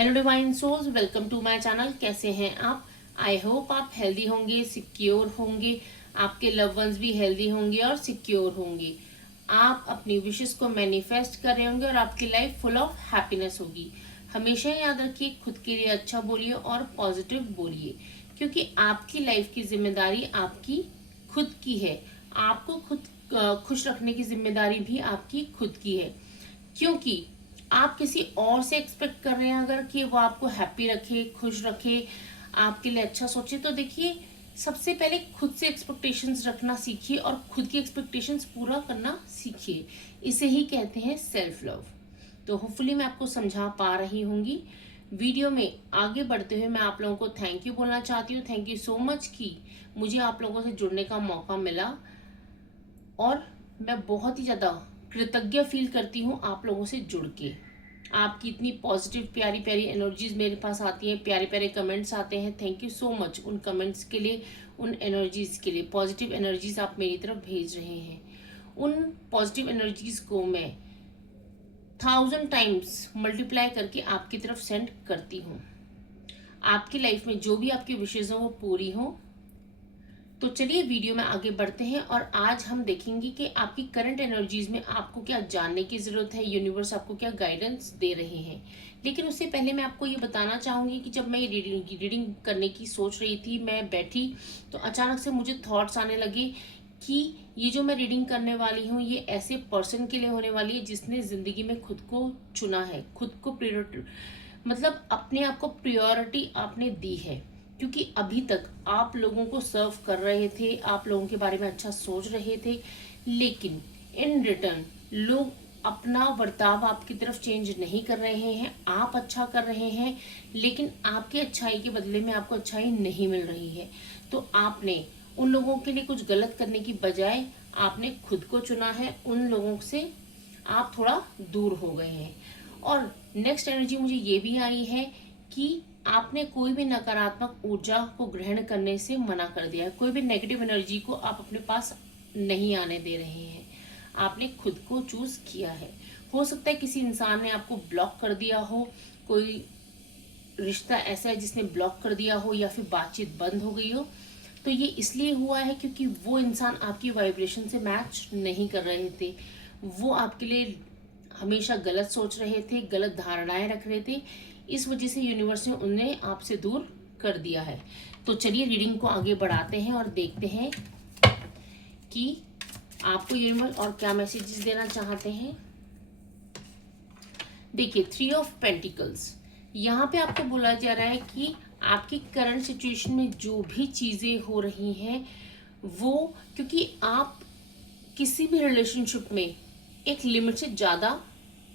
Hello divine souls, welcome to my channel. कैसे हैं आप? आई होप आप हेल्दी होंगे, सिक्योर होंगे, आपके लव वंस भी हेल्दी होंगे और सिक्योर होंगे। आप अपनी विशेस को मैनिफेस्ट कर रहे होंगे और आपकी लाइफ फुल ऑफ हैप्पीनेस होगी। हमेशा याद रखिए, खुद के लिए अच्छा बोलिए और पॉजिटिव बोलिए, क्योंकि आपकी लाइफ की जिम्मेदारी आपकी खुद की है। आपको खुद खुश रखने की जिम्मेदारी भी आपकी खुद की है, क्योंकि आप किसी और से एक्सपेक्ट कर रहे हैं अगर कि वो आपको हैप्पी रखे, खुश रखे, आपके लिए अच्छा सोचे, तो देखिए सबसे पहले खुद से एक्सपेक्टेशंस रखना सीखिए और खुद की एक्सपेक्टेशंस पूरा करना सीखिए। इसे ही कहते हैं सेल्फ लव। तो होपफुली मैं आपको समझा पा रही होंगी। वीडियो में आगे बढ़ते हुए मैं आप लोगों को थैंक यू बोलना चाहती हूँ। थैंक यू सो मच कि मुझे आप लोगों से जुड़ने का मौका मिला, और मैं बहुत ही ज़्यादा कृतज्ञ फील करती हूँ आप लोगों से जुड़ के। आपकी इतनी पॉजिटिव प्यारी प्यारी एनर्जीज मेरे पास आती हैं, प्यारे प्यारे कमेंट्स आते हैं। थैंक यू सो मच उन कमेंट्स के लिए, उन एनर्जीज के लिए। पॉजिटिव एनर्जीज आप मेरी तरफ भेज रहे हैं, उन पॉजिटिव एनर्जीज को मैं 1000 टाइम्स मल्टीप्लाई करके आपकी तरफ सेंड करती हूँ। आपकी लाइफ में जो भी आपकी विशेज़ हो वो पूरी हो। तो चलिए वीडियो में आगे बढ़ते हैं, और आज हम देखेंगे कि आपकी करंट एनर्जीज में आपको क्या जानने की ज़रूरत है, यूनिवर्स आपको क्या गाइडेंस दे रहे हैं। लेकिन उससे पहले मैं आपको ये बताना चाहूँगी कि जब मैं ये रीडिंग करने की सोच रही थी, मैं बैठी तो अचानक से मुझे थॉट्स आने लगे कि ये जो मैं रीडिंग करने वाली हूँ ये ऐसे पर्सन के लिए होने वाली है जिसने ज़िंदगी में खुद को चुना है, खुद को प्रायोरिटी, मतलब अपने आप को प्रायोरिटी आपने दी है। क्योंकि अभी तक आप लोगों को सर्व कर रहे थे, आप लोगों के बारे में अच्छा सोच रहे थे, लेकिन इन रिटर्न लोग अपना बर्ताव आपकी तरफ चेंज नहीं कर रहे हैं। आप अच्छा कर रहे हैं, लेकिन आपकी अच्छाई के बदले में आपको अच्छाई नहीं मिल रही है। तो आपने उन लोगों के लिए कुछ गलत करने की बजाय आपने खुद को चुना है। उन लोगों से आप थोड़ा दूर हो गए हैं। और नेक्स्ट एनर्जी मुझे ये भी आई है कि आपने कोई भी नकारात्मक ऊर्जा को ग्रहण करने से मना कर दिया है। कोई भी नेगेटिव एनर्जी को आप अपने पास नहीं आने दे रहे हैं। आपने खुद को चूज किया है। हो सकता है किसी इंसान ने आपको ब्लॉक कर दिया हो, कोई रिश्ता ऐसा है जिसने ब्लॉक कर दिया हो, या फिर बातचीत बंद हो गई हो। तो ये इसलिए हुआ है क्योंकि वो इंसान आपकी वाइब्रेशन से मैच नहीं कर रहे थे। वो आपके लिए हमेशा गलत सोच रहे थे, गलत धारणाएं रख रहे थे। इस वजह से यूनिवर्स ने उन्हें आपसे दूर कर दिया है। तो चलिए रीडिंग को आगे बढ़ाते हैं और देखते हैं कि आपको यूनिवर्स और क्या मैसेजेस देना चाहते हैं। देखिए, 3 ऑफ पेंटिकल्स, यहाँ पे आपको बोला जा रहा है कि आपकी करंट सिचुएशन में जो भी चीज़ें हो रही हैं वो, क्योंकि आप किसी भी रिलेशनशिप में एक लिमिट से ज़्यादा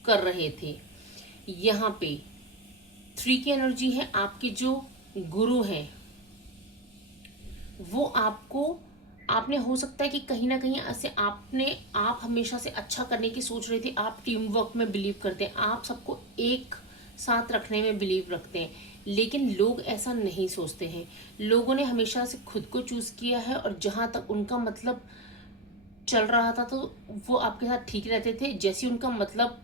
कर रहे थे। यहाँ पे 3 की एनर्जी है। आपके जो गुरु हैं वो आपने हो सकता है कि कहीं ना कहीं ऐसे आप हमेशा से अच्छा करने की सोच रहे थे। आप टीम वर्क में बिलीव करते हैं, आप सबको एक साथ रखने में बिलीव रखते हैं, लेकिन लोग ऐसा नहीं सोचते हैं। लोगों ने हमेशा से खुद को चूज किया है, और जहाँ तक उनका मतलब चल रहा था तो वो आपके साथ ठीक रहते थे। जैसे उनका मतलब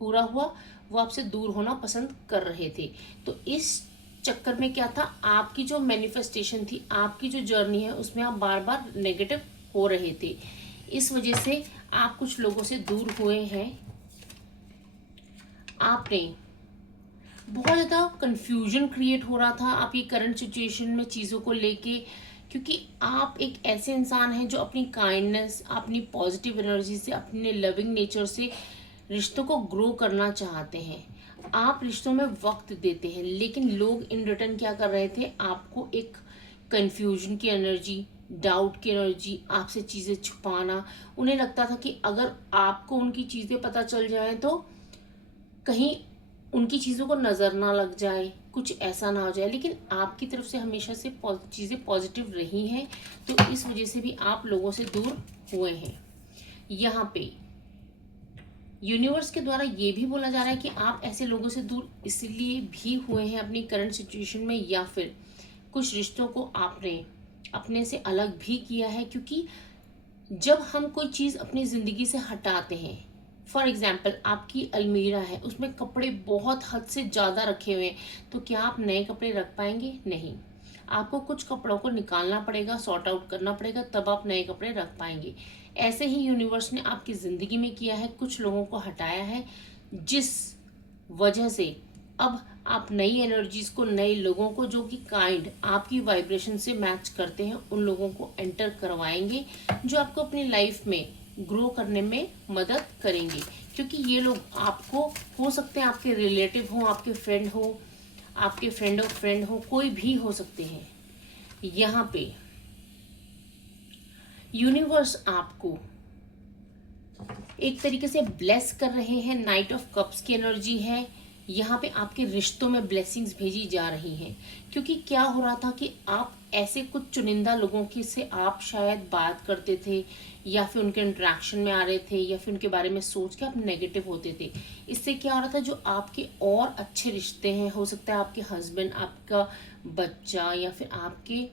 पूरा हुआ, वो आपसे दूर होना पसंद कर रहे थे। तो इस चक्कर में क्या था, आपकी जो मैनिफेस्टेशन थी, आपकी जो जर्नी है, उसमें आप बार बार नेगेटिव हो रहे थे। इस वजह से आप कुछ लोगों से दूर हुए हैं। आपने बहुत ज़्यादा कंफ्यूजन क्रिएट हो रहा था आपकी करंट सिचुएशन में चीज़ों को लेके, क्योंकि आप एक ऐसे इंसान हैं जो अपनी काइंडनेस, अपनी पॉजिटिव एनर्जी से, अपने लविंग नेचर से रिश्तों को ग्रो करना चाहते हैं। आप रिश्तों में वक्त देते हैं, लेकिन लोग इन रिटर्न क्या कर रहे थे, आपको एक कंफ्यूजन की एनर्जी, डाउट की एनर्जी, आपसे चीज़ें छुपाना। उन्हें लगता था कि अगर आपको उनकी चीज़ें पता चल जाए तो कहीं उनकी चीज़ों को नज़र ना लग जाए, कुछ ऐसा ना हो जाए। लेकिन आपकी तरफ से हमेशा से चीज़ें पॉजिटिव रही हैं, तो इस वजह से भी आप लोगों से दूर हुए हैं। यहाँ पे यूनिवर्स के द्वारा ये भी बोला जा रहा है कि आप ऐसे लोगों से दूर इसलिए भी हुए हैं अपनी करंट सिचुएशन में, या फिर कुछ रिश्तों को आपने अपने से अलग भी किया है। क्योंकि जब हम कोई चीज़ अपनी ज़िंदगी से हटाते हैं फॉर एग्जाम्पल आपकी अलमीरा है, उसमें कपड़े बहुत हद से ज़्यादा रखे हुए हैं, तो क्या आप नए कपड़े रख पाएंगे? नहीं। आपको कुछ कपड़ों को निकालना पड़ेगा, सॉर्ट आउट करना पड़ेगा, तब आप नए कपड़े रख पाएंगे। ऐसे ही यूनिवर्स ने आपकी ज़िंदगी में किया है, कुछ लोगों को हटाया है, जिस वजह से अब आप नई एनर्जीज को, नए लोगों को जो कि काइंड आपकी वाइब्रेशन से मैच करते हैं, उन लोगों को एंटर करवाएंगे, जो आपको अपनी लाइफ में ग्रो करने में मदद करेंगे। क्योंकि ये लोग आपको, हो सकते हैं आपके रिलेटिव हो, आपके फ्रेंड हो, आपके फ्रेंड ऑफ फ्रेंड हो, कोई भी हो सकते हैं। यहाँ पे यूनिवर्स आपको एक तरीके से ब्लेस कर रहे हैं। नाइट ऑफ कप्स की एनर्जी है। यहाँ पे आपके रिश्तों में ब्लेसिंग्स भेजी जा रही हैं। क्योंकि क्या हो रहा था कि आप ऐसे कुछ चुनिंदा लोगों के से आप शायद बात करते थे, या फिर उनके इंटरेक्शन में आ रहे थे, या फिर उनके बारे में सोच के आप नेगेटिव होते थे। इससे क्या हो रहा था, जो आपके और अच्छे रिश्ते हैं, हो सकता है आपके हस्बैंड, आपका बच्चा, या फिर आपके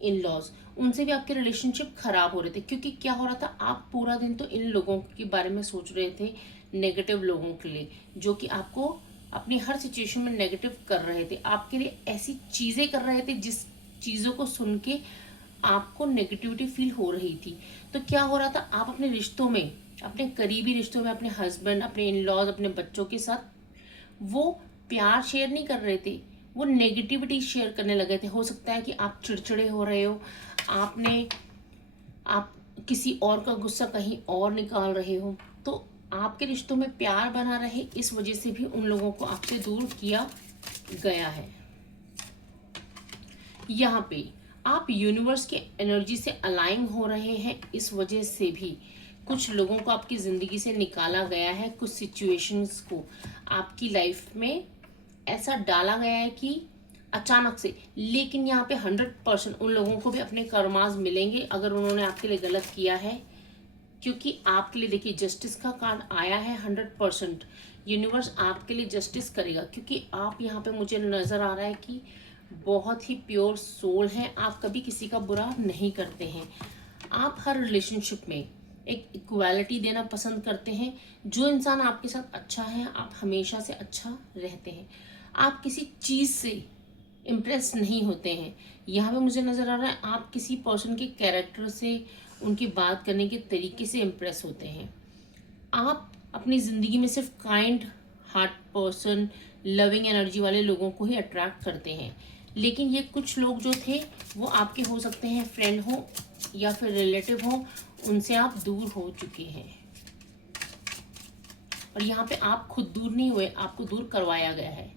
इन लॉज, उनसे भी आपके रिलेशनशिप खराब हो रहे थे। क्योंकि क्या हो रहा था, आप पूरा दिन तो इन लोगों के बारे में सोच रहे थे, नेगेटिव लोगों के लिए, जो कि आपको अपनी हर सिचुएशन में नेगेटिव कर रहे थे, आपके लिए ऐसी चीज़ें कर रहे थे जिस चीज़ों को सुन के आपको नेगेटिविटी फील हो रही थी। तो क्या हो रहा था, आप अपने रिश्तों में, अपने करीबी रिश्तों में, अपने हस्बैंड, अपने इन लॉज, अपने बच्चों के साथ वो प्यार शेयर नहीं कर रहे थे, वो नेगेटिविटी शेयर करने लगे थे। हो सकता है कि आप चिड़चिड़े हो रहे हो, आप किसी और का गुस्सा कहीं और निकाल रहे हो, तो आपके रिश्तों में प्यार बना रहे, इस वजह से भी उन लोगों को आपसे दूर किया गया है। यहाँ पे आप यूनिवर्स के एनर्जी से अलाइन हो रहे हैं, इस वजह से भी कुछ लोगों को आपकी ज़िंदगी से निकाला गया है। कुछ सिचुएशंस को आपकी लाइफ में ऐसा डाला गया है कि अचानक से, लेकिन यहाँ पे 100% उन लोगों को भी अपने कर्मास मिलेंगे अगर उन्होंने आपके लिए गलत किया है। क्योंकि आपके लिए देखिए जस्टिस का कार्ड आया है। 100% यूनिवर्स आपके लिए जस्टिस करेगा, क्योंकि आप यहाँ पे, मुझे नज़र आ रहा है कि बहुत ही प्योर सोल हैं, आप कभी किसी का बुरा नहीं करते हैं। आप हर रिलेशनशिप में एक इक्वालिटी देना पसंद करते हैं। जो इंसान आपके साथ अच्छा है, आप हमेशा से अच्छा रहते हैं। आप किसी चीज़ से इम्प्रेस नहीं होते हैं। यहाँ पे मुझे नज़र आ रहा है आप किसी पर्सन के कैरेक्टर से, उनकी बात करने के तरीके से इम्प्रेस होते हैं। आप अपनी ज़िंदगी में सिर्फ kind heart person, loving energy वाले लोगों को ही अट्रैक्ट करते हैं। लेकिन ये कुछ लोग जो थे, वो आपके हो सकते हैं फ्रेंड हो या फिर रिलेटिव हो, उनसे आप दूर हो चुके हैं। और यहाँ पे आप खुद दूर नहीं हुए, आपको दूर करवाया गया है।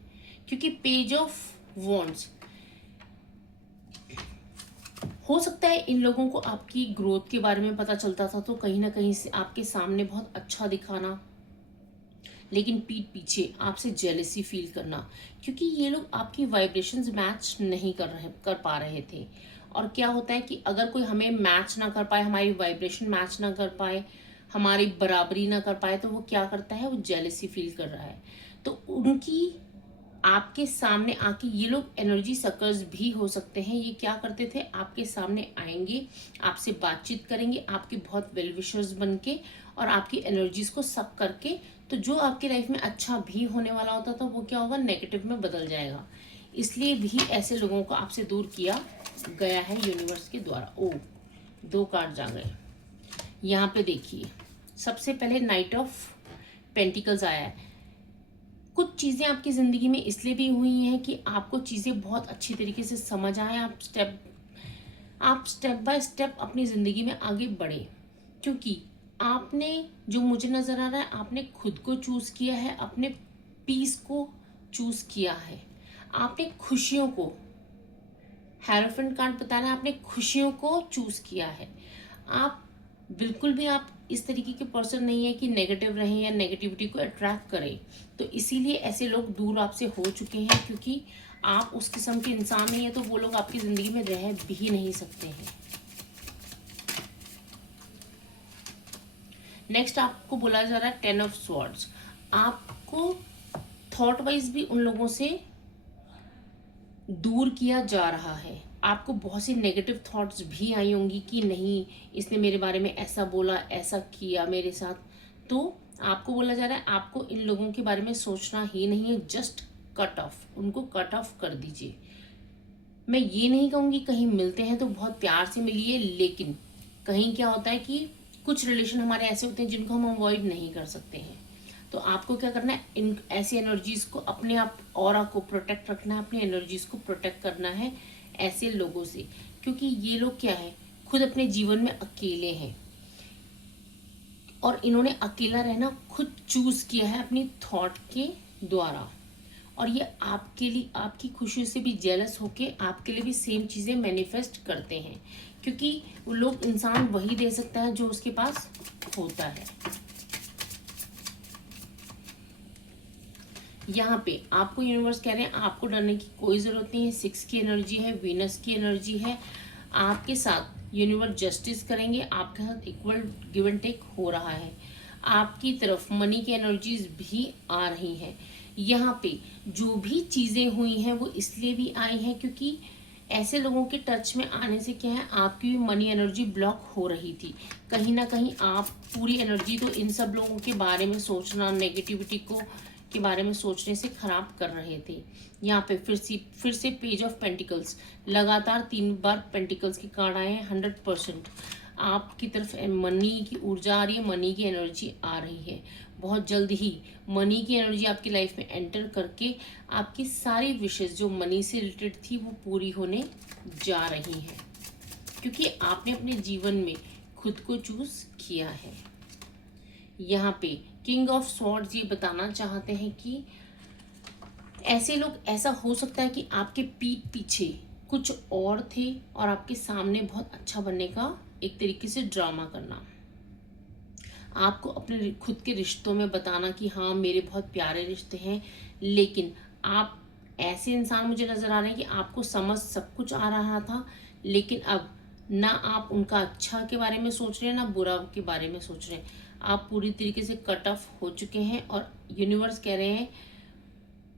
क्योंकि पेज ऑफ वॉन्ड्स, हो सकता है इन लोगों को आपकी ग्रोथ के बारे में पता चलता था, तो कहीं ना कहीं से आपके सामने बहुत अच्छा दिखाना, लेकिन पीठ पीछे आपसे जेलसी फील करना। क्योंकि ये लोग आपकी वाइब्रेशंस मैच नहीं कर पा रहे थे। और क्या होता है कि अगर कोई हमें मैच ना कर पाए, हमारी वाइब्रेशन मैच ना कर पाए, हमारी बराबरी ना कर पाए, तो वो क्या करता है, वो जेलसी फील कर रहा है। तो उनकी आपके सामने आके, ये लोग एनर्जी सकर्स भी हो सकते हैं। ये क्या करते थे, आपके सामने आएंगे, आपसे बातचीत करेंगे, आपके बहुत वेल विशर्स बन के, और आपकी एनर्जीज को सक करके, तो जो आपकी लाइफ में अच्छा भी होने वाला होता था, वो क्या होगा, नेगेटिव में बदल जाएगा। इसलिए भी ऐसे लोगों को आपसे दूर किया गया है यूनिवर्स के द्वारा। ओ, 2 कार्ड जा गए। यहाँ पे देखिए, सबसे पहले नाइट ऑफ पेंटिकल्स आया है। कुछ चीज़ें आपकी ज़िंदगी में इसलिए भी हुई हैं कि आपको चीज़ें बहुत अच्छी तरीके से समझ आए, आप स्टेप बाय स्टेप अपनी ज़िंदगी में आगे बढ़े। क्योंकि आपने, जो मुझे नज़र आ रहा है, आपने खुद को चूज़ किया है, अपने पीस को चूज़ किया है, आपने खुशियों को, हेरोफेंट कार्ड बता रहा है, आपने खुशियों को चूज़ किया है। आप बिल्कुल भी, आप इस तरीके के पर्सन नहीं है कि नेगेटिव रहें या नेगेटिविटी को अट्रैक्ट करें। तो इसीलिए ऐसे लोग दूर आपसे हो चुके हैं, क्योंकि आप उस किस्म के इंसान नहीं है, तो वो लोग आपकी ज़िंदगी में रह भी नहीं सकते हैं। नेक्स्ट आपको बोला जा रहा है 10 ऑफ स्वॉर्ड्स। आपको थॉट वाइज भी उन लोगों से दूर किया जा रहा है। आपको बहुत सी नेगेटिव थॉट्स भी आई होंगी कि नहीं, इसने मेरे बारे में ऐसा बोला, ऐसा किया मेरे साथ, तो आपको बोला जा रहा है आपको इन लोगों के बारे में सोचना ही नहीं है, जस्ट कट ऑफ, उनको कट ऑफ कर दीजिए। मैं ये नहीं कहूँगी कहीं मिलते हैं तो बहुत प्यार से मिलिए, लेकिन कहीं क्या होता है कि कुछ रिलेशन हमारे ऐसे होते हैं जिनको हम अवॉइड नहीं कर सकते हैं। तो आपको क्या करना है, इन ऐसी एनर्जीज़ को अपने आप ऑरा को प्रोटेक्ट रखना है, अपनी एनर्जीज़ को प्रोटेक्ट करना है ऐसे लोगों से, क्योंकि ये लोग क्या है, खुद अपने जीवन में अकेले हैं और इन्होंने अकेला रहना खुद चूज किया है अपनी थॉट के द्वारा। और ये आपके लिए, आपकी खुशी से भी जेलस होके आपके लिए भी सेम चीज़ें मैनिफेस्ट करते हैं, क्योंकि वो लोग, इंसान वही दे सकता है जो उसके पास होता है। यहाँ पे आपको यूनिवर्स कह रहे हैं आपको डरने की कोई ज़रूरत नहीं है। 6 की एनर्जी है, वीनस की एनर्जी है, आपके साथ यूनिवर्स जस्टिस करेंगे, आपके साथ इक्वल गिव एंड टेक हो रहा है। आपकी तरफ मनी की एनर्जीज भी आ रही हैं। यहाँ पे जो भी चीज़ें हुई हैं वो इसलिए भी आई हैं क्योंकि ऐसे लोगों के टच में आने से क्या है, आपकी भी मनी एनर्जी ब्लॉक हो रही थी। कहीं ना कहीं आप पूरी एनर्जी तो इन सब लोगों के बारे में सोचना, नेगेटिविटी को के बारे में सोचने से खराब कर रहे थे। यहाँ पे फिर से पेज ऑफ पेंटिकल्स, लगातार 3 बार पेंटिकल्स के कार्ड आए हैं। 100% आपकी तरफ मनी की ऊर्जा आ रही है, मनी की एनर्जी आ रही है। बहुत जल्द ही मनी की एनर्जी आपकी लाइफ में एंटर करके आपकी सारी विशेष जो मनी से रिलेटेड थी वो पूरी होने जा रही हैं, क्योंकि आपने अपने जीवन में खुद को चूज किया है। यहाँ पे किंग ऑफ स्वॉर्ड्स ये बताना चाहते हैं कि ऐसे लोग, ऐसा हो सकता है कि आपके पीठ पीछे कुछ और थे और आपके सामने बहुत अच्छा बनने का एक तरीके से ड्रामा करना, आपको अपने खुद के रिश्तों में बताना कि हाँ मेरे बहुत प्यारे रिश्ते हैं, लेकिन आप ऐसे इंसान मुझे नज़र आ रहे हैं कि आपको समझ सब कुछ आ रहा था, लेकिन अब ना आप उनका अच्छा के बारे में सोच रहे हैं ना बुरा के बारे में सोच रहे हैं। आप पूरी तरीके से कट ऑफ हो चुके हैं और यूनिवर्स कह रहे हैं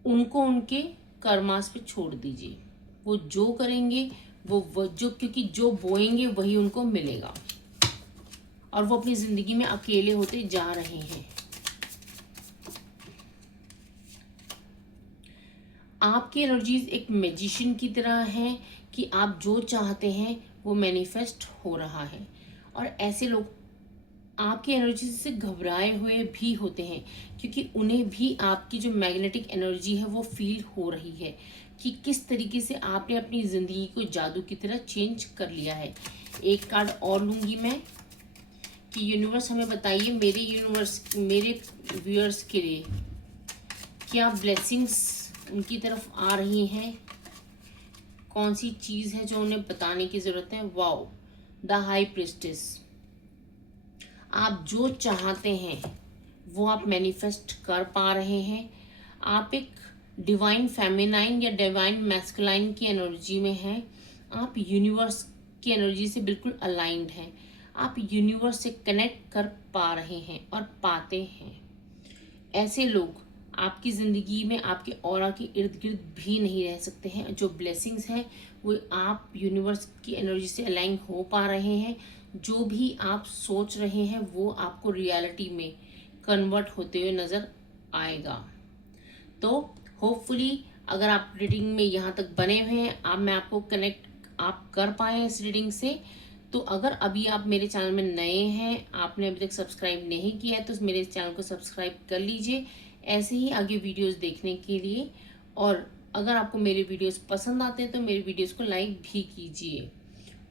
उनको उनके कर्मास पे छोड़ दीजिए। वो जो करेंगे वो जो, क्योंकि जो बोएंगे वही उनको मिलेगा और वो अपनी जिंदगी में अकेले होते जा रहे हैं। आपकी एनर्जीज एक मैजिशियन की तरह हैं कि आप जो चाहते हैं वो मैनिफेस्ट हो रहा है, और ऐसे लोग आपकी एनर्जी से घबराए हुए भी होते हैं क्योंकि उन्हें भी आपकी जो मैग्नेटिक एनर्जी है वो फील हो रही है कि किस तरीके से आपने अपनी ज़िंदगी को जादू की तरह चेंज कर लिया है। एक कार्ड और लूँगी मैं कि यूनिवर्स हमें बताइए, मेरे व्यूअर्स के लिए क्या ब्लेसिंग्स उनकी तरफ आ रही हैं, कौन सी चीज़ है जो उन्हें बताने की ज़रूरत है। वाओ, द हाई प्रिस्टेस, आप जो चाहते हैं वो आप मैनिफेस्ट कर पा रहे हैं। आप एक डिवाइन फेमिनाइन या डिवाइन मैस्कुलाइन की एनर्जी में हैं। आप यूनिवर्स की एनर्जी से बिल्कुल अलाइंड हैं। आप यूनिवर्स से कनेक्ट कर पा रहे हैं और पाते हैं। ऐसे लोग आपकी ज़िंदगी में आपके ऑरा के इर्द गिर्द भी नहीं रह सकते हैं। जो ब्लेसिंग्स हैं वो आप यूनिवर्स की एनर्जी से अलाइन हो पा रहे हैं। जो भी आप सोच रहे हैं वो आपको रियलिटी में कन्वर्ट होते हुए नज़र आएगा। तो होपफुली अगर आप रीडिंग में यहाँ तक बने हुए हैं, अब मैं आपको कनेक्ट आप कर पाए इस रीडिंग से। तो अगर अभी आप मेरे चैनल में नए हैं, आपने अभी तक सब्सक्राइब नहीं किया है, तो मेरे चैनल को सब्सक्राइब कर लीजिए ऐसे ही आगे वीडियोस देखने के लिए। और अगर आपको मेरे वीडियोस पसंद आते हैं तो मेरे वीडियोस को लाइक भी कीजिए।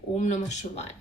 ओम नमः शिवाय।